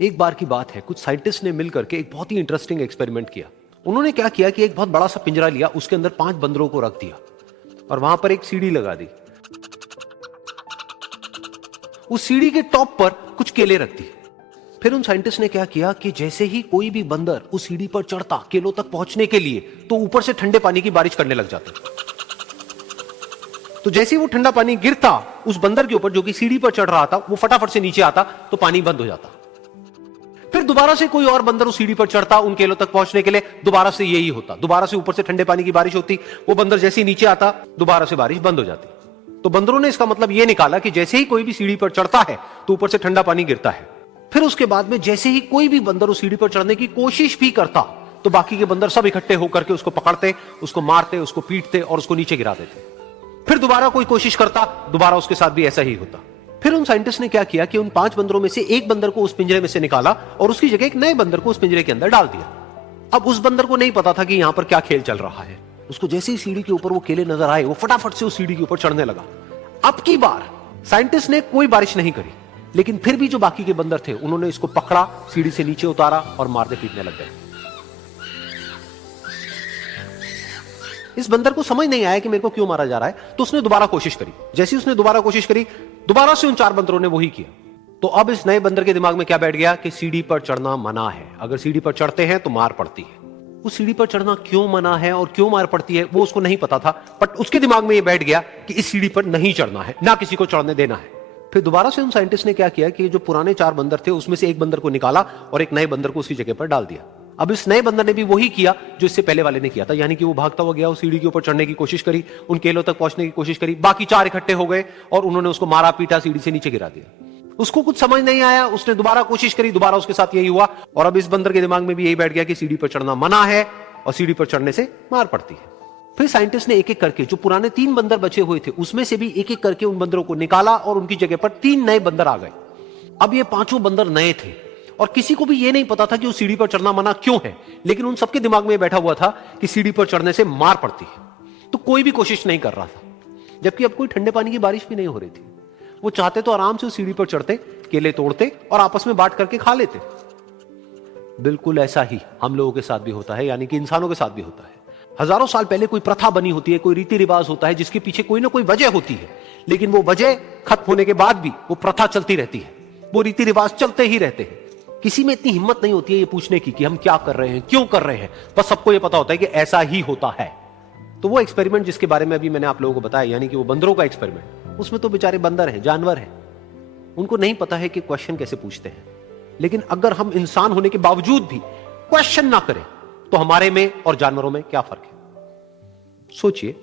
एक बार की बात है, कुछ साइंटिस्ट ने मिलकर के एक बहुत ही इंटरेस्टिंग एक्सपेरिमेंट किया। उन्होंने क्या किया कि एक बहुत बड़ा सा पिंजरा लिया, उसके अंदर 5 बंदरों को रख दिया और वहां पर एक सीढ़ी लगा दी। उस सीढ़ी के टॉप पर कुछ केले रख दिए। फिर उन साइंटिस्ट ने क्या किया कि जैसे ही कोई भी बंदर उस सीढ़ी पर चढ़ता केलों तक पहुंचने के लिए, तो ऊपर से ठंडे पानी की बारिश करने लग जाते। तो जैसे ही वो ठंडा पानी गिरता उस बंदर के ऊपर जो कि सीढ़ी पर चढ़ रहा था, वो फटाफट से नीचे आता तो पानी बंद हो जाता। फिर दोबारा से कोई और बंदर उस सीढ़ी पर चढ़ता उन केलों तक पहुंचने के लिए, दोबारा से यही होता। दोबारा से ऊपर से ठंडे पानी की बारिश होती, वो बंदर जैसे ही नीचे आता दोबारा से बारिश बंद हो जाती। तो बंदरों ने इसका मतलब यह निकाला कि जैसे ही कोई भी सीढ़ी पर चढ़ता है तो ऊपर से ठंडा पानी गिरता है। फिर उसके बाद में जैसे ही कोई भी बंदर उस सीढ़ी पर चढ़ने की कोशिश भी करता तो बाकी के बंदर सब इकट्ठे होकर के उसको पकड़ते, उसको मारते, उसको पीटते और उसको नीचे गिरा देते। फिर दोबारा कोई कोशिश करता, दोबारा उसके साथ भी ऐसा ही होता। फिर उन साइंटिस्ट ने क्या किया कि उन 5 बंदरों में से एक बंदर को उस पिंजरे में से निकाला और उसकी जगह एक नए बंदर को उस पिंजरे के अंदर डाल दिया। अब उस बंदर को नहीं पता था कि यहां पर क्या खेल चल रहा है। उसको जैसे ही सीढ़ी के ऊपर वो केले नजर आए, वो फटाफट से उस सीढ़ी के ऊपर चढ़ने लगा। अब की बार साइंटिस्ट ने कोई बारिश नहीं करी, लेकिन फिर भी जो बाकी के बंदर थे उन्होंने इसको पकड़ा, सीढ़ी से नीचे उतारा और मारते पीटने लग गए। इस बंदर को समझ नहीं आया कि मेरे को क्यों मारा जा रहा है, तो उसने दोबारा कोशिश करी। जैसे उसने दोबारा कोशिश करी, दोबारा से उन 4 बंदरों ने वही किया। तो अब इस नए बंदर के दिमाग में क्या बैठ गया कि सीढ़ी पर चढ़ना मना है, अगर सीढ़ी पर चढ़ते हैं तो मार पड़ती है। उस सीढ़ी पर चढ़ना क्यों मना है और क्यों मार पड़ती है वो उसको नहीं पता था, बट उसके दिमाग में यह बैठ गया कि इस सीढ़ी पर नहीं चढ़ना है, ना किसी को चढ़ने देना है। फिर दोबारा से उन साइंटिस्ट ने क्या किया कि जो पुराने 4 बंदर थे उसमें से एक बंदर को निकाला और एक नए बंदर को उसी जगह पर डाल दिया। अब इस नए बंदर ने भी वही किया जो इससे पहले वाले ने किया था, यानी कि वो भागता हुआ गया, उस सीढ़ी के ऊपर चढ़ने की कोशिश करी, उन केलों तक पहुंचने की कोशिश करी। बाकी 4 इकट्ठे हो गए और उन्होंने उसको मारा पीटा, सीढ़ी से नीचे गिरा दिया। उसको कुछ समझ नहीं आया, उसने दोबारा कोशिश करी, दोबारा उसके साथ यही हुआ। और अब इस बंदर के दिमाग में भी यही बैठ गया कि सीढ़ी पर चढ़ना मना है और सीढ़ी पर चढ़ने से मार पड़ती है। फिर साइंटिस्ट ने एक एक करके जो पुराने 3 बंदर बचे हुए थे उसमें से भी एक एक करके उन बंदरों को निकाला और उनकी जगह पर 3 नए बंदर आ गए। अब ये 5 बंदर नए थे और किसी को भी ये नहीं पता था कि उस सीढ़ी पर चढ़ना मना क्यों है, लेकिन उन सबके दिमाग में बैठा हुआ था कि सीढ़ी पर चढ़ने से मार पड़ती है। तो कोई भी कोशिश नहीं कर रहा था, जबकि अब कोई ठंडे पानी की बारिश भी नहीं हो रही थी। वो चाहते तो आराम से उस सीढ़ी पर चढ़ते, केले तोड़ते और आपस में बांट करके खा लेते। बिल्कुल ऐसा ही हम लोगों के साथ भी होता है, यानी कि इंसानों के साथ भी होता है। हजारों साल पहले कोई प्रथा बनी होती है, कोई रीति रिवाज होता है जिसके पीछे कोई ना कोई वजह होती है, लेकिन वो वजह खत्म होने के बाद भी वो प्रथा चलती रहती है, वो रीति रिवाज चलते ही रहते हैं। किसी में इतनी हिम्मत नहीं होती है ये पूछने की कि हम क्या कर रहे हैं, क्यों कर रहे हैं। बस सबको ये पता होता है कि ऐसा ही होता है। तो वो एक्सपेरिमेंट जिसके बारे में अभी मैंने आप लोगों को बताया, यानी कि वो बंदरों का एक्सपेरिमेंट, उसमें तो बेचारे बंदर हैं, जानवर हैं, उनको नहीं पता है कि क्वेश्चन कैसे पूछते हैं। लेकिन अगर हम इंसान होने के बावजूद भी क्वेश्चन ना करें तो हमारे में और जानवरों में क्या फर्क है, सोचिए।